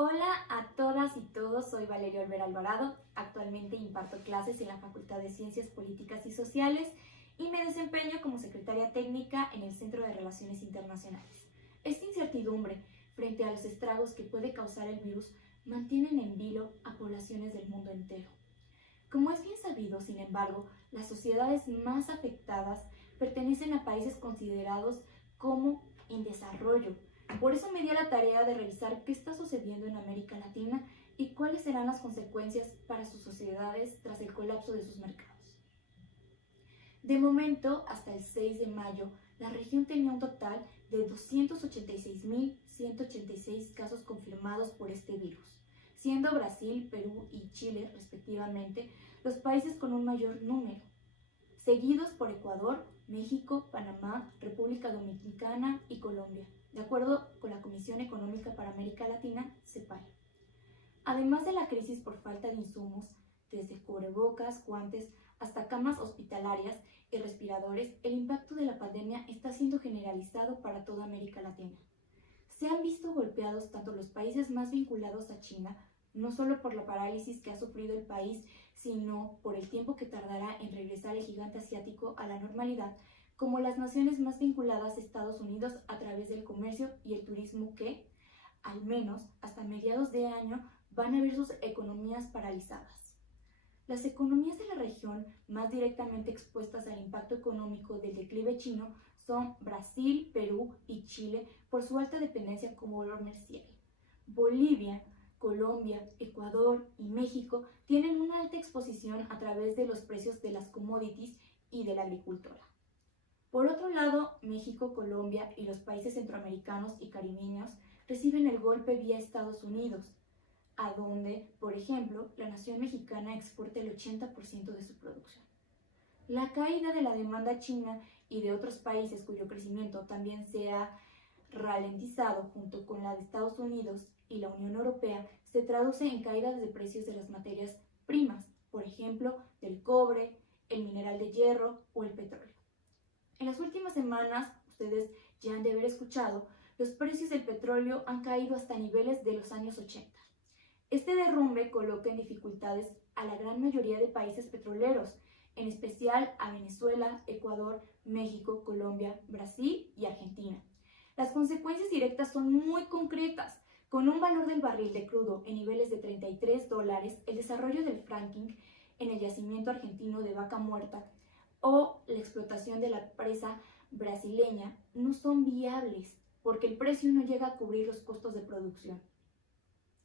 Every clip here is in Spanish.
Hola a todas y todos, soy Valeria Olvera Alvarado. Actualmente imparto clases en la Facultad de Ciencias Políticas y Sociales y me desempeño como secretaria técnica en el Centro de Relaciones Internacionales. Esta incertidumbre frente a los estragos que puede causar el virus mantienen en vilo a poblaciones del mundo entero. Como es bien sabido, sin embargo, las sociedades más afectadas pertenecen a países considerados como en desarrollo. Por eso me di a la tarea de revisar qué está sucediendo en América Latina y cuáles serán las consecuencias para sus sociedades tras el colapso de sus mercados. De momento, hasta el 6 de mayo, la región tenía un total de 286.186 casos confirmados por este virus, siendo Brasil, Perú y Chile, respectivamente, los países con un mayor número, seguidos por Ecuador, México, Panamá, República Dominicana y Colombia, de acuerdo con la Comisión Económica para América Latina, CEPAL. Además de la crisis por falta de insumos, desde cubrebocas, guantes, hasta camas hospitalarias y respiradores, el impacto de la pandemia está siendo generalizado para toda América Latina. Se han visto golpeados tanto los países más vinculados a China, no solo por la parálisis que ha sufrido el país, sino por el tiempo que tardará en regresar el gigante asiático a la normalidad, como las naciones más vinculadas a Estados Unidos a través del comercio y el turismo que, al menos hasta mediados de año, van a ver sus economías paralizadas. Las economías de la región más directamente expuestas al impacto económico del declive chino son Brasil, Perú y Chile por su alta dependencia como valor comercial. Bolivia, Colombia, Ecuador y México tienen una alta exposición a través de los precios de las commodities y de la agricultura. Por otro lado, México, Colombia y los países centroamericanos y caribeños reciben el golpe vía Estados Unidos, a donde, por ejemplo, la nación mexicana exporta el 80% de su producción. La caída de la demanda china y de otros países cuyo crecimiento también se ha ralentizado junto con la de Estados Unidos y la Unión Europea se traduce en caídas de precios de las materias primas, por ejemplo, del cobre, el mineral de hierro o el petróleo. En las últimas semanas, ustedes ya han de haber escuchado, los precios del petróleo han caído hasta niveles de los años 80. Este derrumbe coloca en dificultades a la gran mayoría de países petroleros, en especial a Venezuela, Ecuador, México, Colombia, Brasil y Argentina. Las consecuencias directas son muy concretas. Con un valor del barril de crudo en niveles de $33, el desarrollo del fracking en el yacimiento argentino de Vaca Muerta o la explotación de la presa brasileña no son viables porque el precio no llega a cubrir los costos de producción.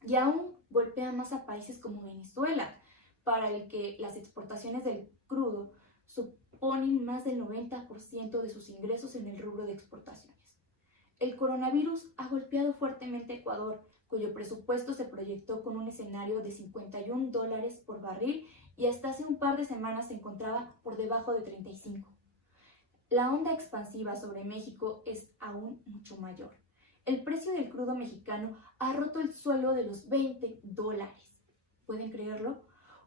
Y aún golpea más a países como Venezuela, para el que las exportaciones del crudo suponen más del 90% de sus ingresos en el rubro de exportaciones. El coronavirus ha golpeado fuertemente a Ecuador, cuyo presupuesto se proyectó con un escenario de $51 por barril y hasta hace un par de semanas se encontraba por debajo de 35. La onda expansiva sobre México es aún mucho mayor. El precio del crudo mexicano ha roto el suelo de los $20. ¿Pueden creerlo?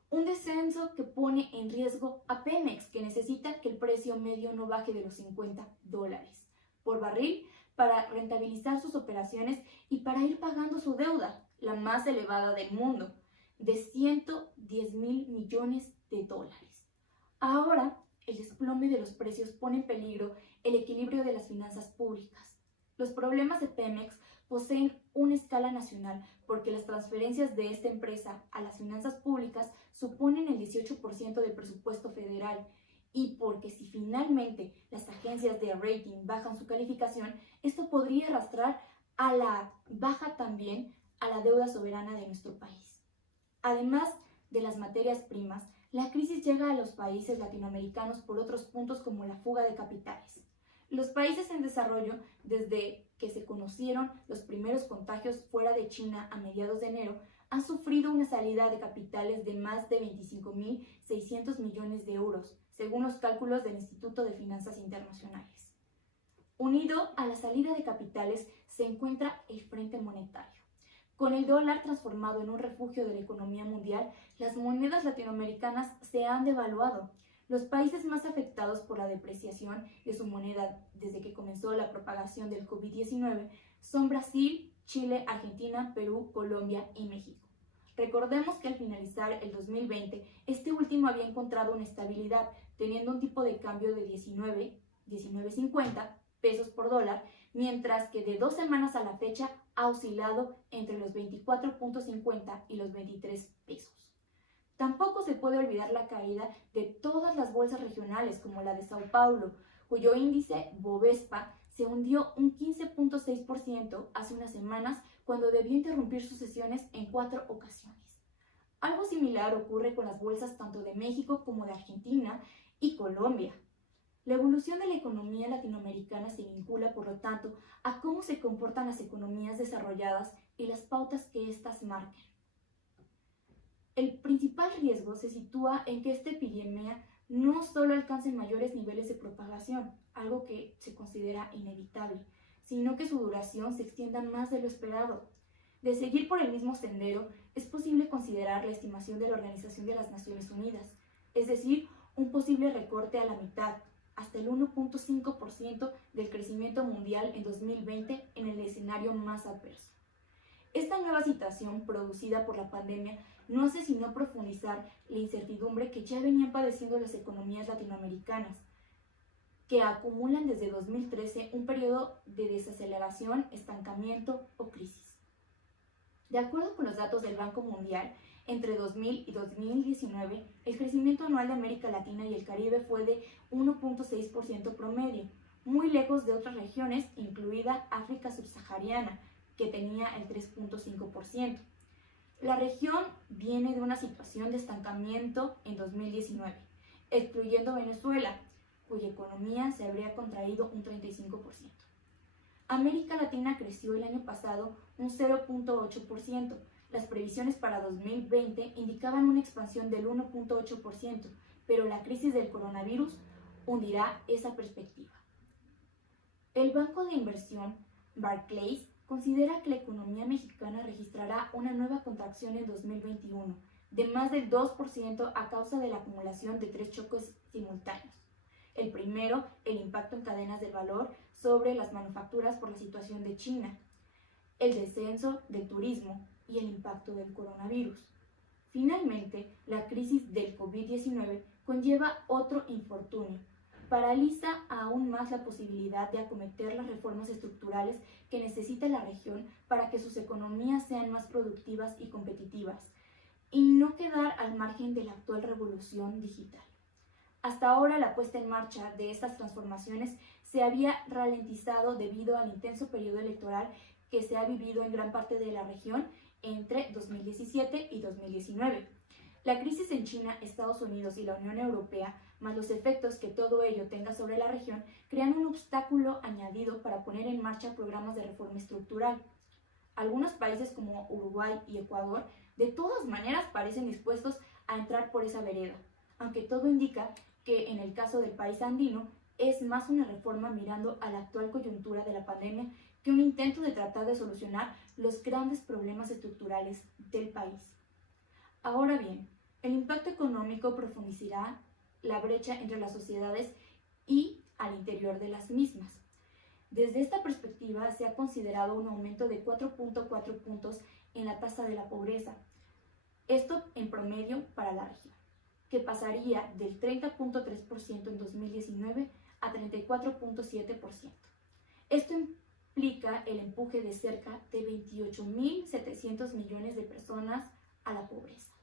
Un descenso que pone en riesgo a Pemex, que necesita que el precio medio no baje de los $50 por barril para rentabilizar sus operaciones y para ir pagando su deuda, la más elevada del mundo, de $110.000 millones. Ahora, el desplome de los precios pone en peligro el equilibrio de las finanzas públicas. Los problemas de Pemex poseen una escala nacional porque las transferencias de esta empresa a las finanzas públicas suponen el 18% del presupuesto federal y porque si finalmente las agencias de rating bajan su calificación, esto podría arrastrar a la baja también a la deuda soberana de nuestro país. Además de las materias primas, la crisis llega a los países latinoamericanos por otros puntos como la fuga de capitales. Los países en desarrollo, desde que se conocieron los primeros contagios fuera de China a mediados de enero, han sufrido una salida de capitales de más de 25.600 millones de euros, según los cálculos del Instituto de Finanzas Internacionales. Unido a la salida de capitales se encuentra el frente monetario. Con el dólar transformado en un refugio de la economía mundial, las monedas latinoamericanas se han devaluado. Los países más afectados por la depreciación de su moneda desde que comenzó la propagación del COVID-19 son Brasil, Chile, Argentina, Perú, Colombia y México. Recordemos que al finalizar el 2020, este último había encontrado una estabilidad, teniendo un tipo de cambio de 19.50 pesos por dólar, mientras que de 2 semanas a la fecha ha oscilado entre los 24.50 y los 23 pesos. Tampoco se puede olvidar la caída de todas las bolsas regionales, como la de Sao Paulo, cuyo índice Bovespa se hundió un 15.6% hace unas semanas cuando debió interrumpir sus sesiones en 4 ocasiones. Algo similar ocurre con las bolsas tanto de México como de Argentina y Colombia. La evolución de la economía latinoamericana se vincula, por lo tanto, a cómo se comportan las economías desarrolladas y las pautas que éstas marquen. El principal riesgo se sitúa en que esta epidemia no solo alcance mayores niveles de propagación, algo que se considera inevitable, sino que su duración se extienda más de lo esperado. De seguir por el mismo sendero, es posible considerar la estimación de la Organización de las Naciones Unidas, es decir, un posible recorte a la mitad, hasta el 1.5% del crecimiento mundial en 2020 en el escenario más adverso. Esta nueva situación producida por la pandemia no hace sino profundizar la incertidumbre que ya venían padeciendo las economías latinoamericanas, que acumulan desde 2013 un periodo de desaceleración, estancamiento o crisis. De acuerdo con los datos del Banco Mundial, entre 2000 y 2019, el crecimiento anual de América Latina y el Caribe fue de 1.6% promedio, muy lejos de otras regiones, incluida África subsahariana, que tenía el 3.5%. La región viene de una situación de estancamiento en 2019, excluyendo Venezuela, cuya economía se habría contraído un 35%. América Latina creció el año pasado un 0.8%. Las previsiones para 2020 indicaban una expansión del 1.8%, pero la crisis del coronavirus hundirá esa perspectiva. El banco de inversión Barclays considera que la economía mexicana registrará una nueva contracción en 2021 de más del 2% a causa de la acumulación de 3 choques simultáneos. El primero, el impacto en cadenas de valor sobre las manufacturas por la situación de China, el descenso del turismo y el impacto del coronavirus. Finalmente, la crisis del COVID-19 conlleva otro infortunio. Paraliza aún más la posibilidad de acometer las reformas estructurales que necesita la región para que sus economías sean más productivas y competitivas, y no quedar al margen de la actual revolución digital. Hasta ahora la puesta en marcha de estas transformaciones se había ralentizado debido al intenso periodo electoral que se ha vivido en gran parte de la región entre 2017 y 2019. La crisis en China, Estados Unidos y la Unión Europea, más los efectos que todo ello tenga sobre la región, crean un obstáculo añadido para poner en marcha programas de reforma estructural. Algunos países como Uruguay y Ecuador de todas maneras parecen dispuestos a entrar por esa vereda, aunque todo indica que en el caso del país andino es más una reforma mirando a la actual coyuntura de la pandemia que un intento de tratar de solucionar los grandes problemas estructurales del país. Ahora bien, el impacto económico profundizará la brecha entre las sociedades y al interior de las mismas. Desde esta perspectiva se ha considerado un aumento de 4.4 puntos en la tasa de la pobreza, esto en promedio para la región, que pasaría del 30.3% en 2019 a 34.7%. Esto implica el empuje de cerca de 28.700 millones de personas a la pobreza.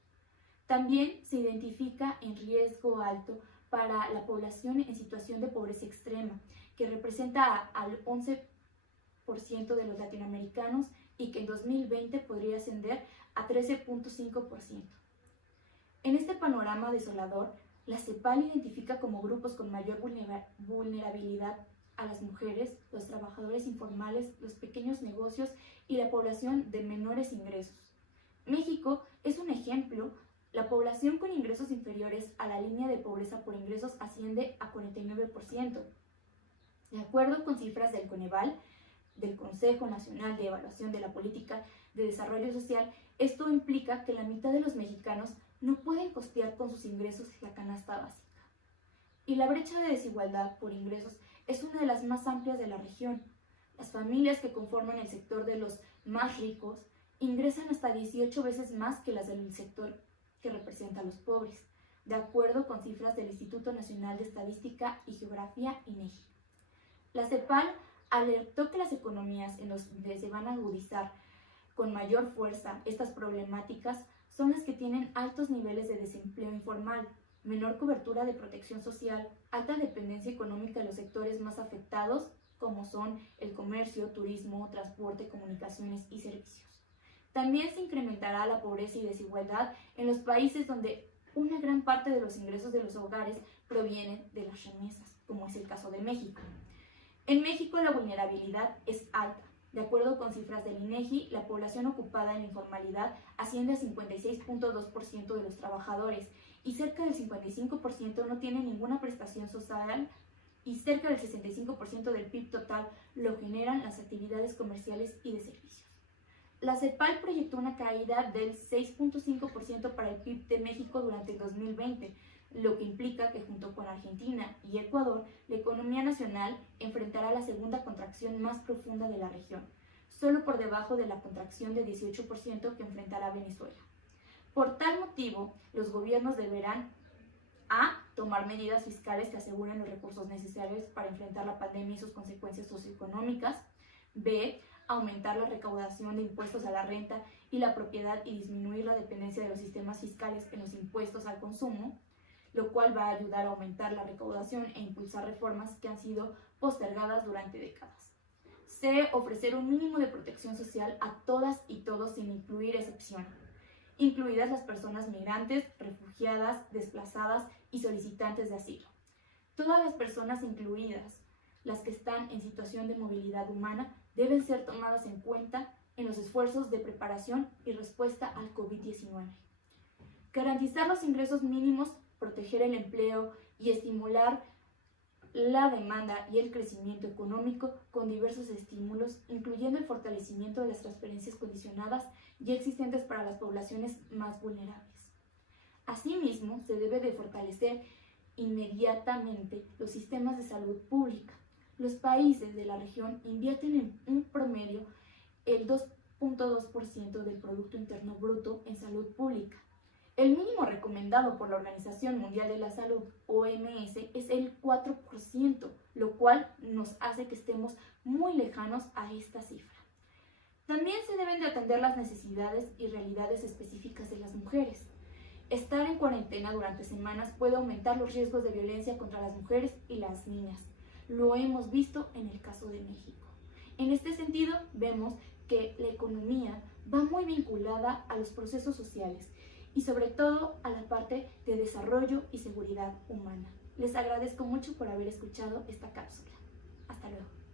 También se identifica en riesgo alto para la población en situación de pobreza extrema, que representa al 11% de los latinoamericanos y que en 2020 podría ascender a 13.5%. En este panorama desolador, la CEPAL identifica como grupos con mayor vulnerabilidad a las mujeres, los trabajadores informales, los pequeños negocios y la población de menores ingresos. México es un ejemplo. La población con ingresos inferiores a la línea de pobreza por ingresos asciende a 49%. De acuerdo con cifras del Coneval, del Consejo Nacional de Evaluación de la Política de Desarrollo Social, esto implica que la mitad de los mexicanos no pueden costear con sus ingresos la canasta básica. Y la brecha de desigualdad por ingresos es una de las más amplias de la región. Las familias que conforman el sector de los más ricos ingresan hasta 18 veces más que las del sector que representa a los pobres, de acuerdo con cifras del Instituto Nacional de Estadística y Geografía, INEGI. La CEPAL alertó que las economías en donde se van a agudizar con mayor fuerza estas problemáticas son las que tienen altos niveles de desempleo informal, menor cobertura de protección social, alta dependencia económica de los sectores más afectados, como son el comercio, turismo, transporte, comunicaciones y servicios. También se incrementará la pobreza y desigualdad en los países donde una gran parte de los ingresos de los hogares provienen de las remesas, como es el caso de México. En México la vulnerabilidad es alta. De acuerdo con cifras del INEGI, la población ocupada en la informalidad asciende a 56.2% de los trabajadores y cerca del 55% no tiene ninguna prestación social y cerca del 65% del PIB total lo generan las actividades comerciales y de servicios. La CEPAL proyectó una caída del 6.5% para el PIB de México durante el 2020, lo que implica que junto con Argentina y Ecuador, la economía nacional enfrentará la segunda contracción más profunda de la región, solo por debajo de la contracción de 18% que enfrentará Venezuela. Por tal motivo, los gobiernos deberán a. Tomar medidas fiscales que aseguren los recursos necesarios para enfrentar la pandemia y sus consecuencias socioeconómicas. B. Aumentar la recaudación de impuestos a la renta y la propiedad y disminuir la dependencia de los sistemas fiscales en los impuestos al consumo, lo cual va a ayudar a aumentar la recaudación e impulsar reformas que han sido postergadas durante décadas. C. Ofrecer un mínimo de protección social a todas y todos sin incluir excepción, incluidas las personas migrantes, refugiadas, desplazadas y solicitantes de asilo. Todas las personas incluidas, las que están en situación de movilidad humana, deben ser tomadas en cuenta en los esfuerzos de preparación y respuesta al COVID-19. Garantizar los ingresos mínimos, proteger el empleo y estimular la demanda y el crecimiento económico con diversos estímulos, incluyendo el fortalecimiento de las transferencias condicionadas ya existentes para las poblaciones más vulnerables. Asimismo, se debe de fortalecer inmediatamente los sistemas de salud pública. Los países de la región invierten en un promedio el 2.2% del Producto Interno Bruto en salud pública. El mínimo recomendado por la Organización Mundial de la Salud, OMS, es el 4%, lo cual nos hace que estemos muy lejanos a esta cifra. También se deben de atender las necesidades y realidades específicas de las mujeres. Estar en cuarentena durante semanas puede aumentar los riesgos de violencia contra las mujeres y las niñas. Lo hemos visto en el caso de México. En este sentido, vemos que la economía va muy vinculada a los procesos sociales y sobre todo a la parte de desarrollo y seguridad humana. Les agradezco mucho por haber escuchado esta cápsula. Hasta luego.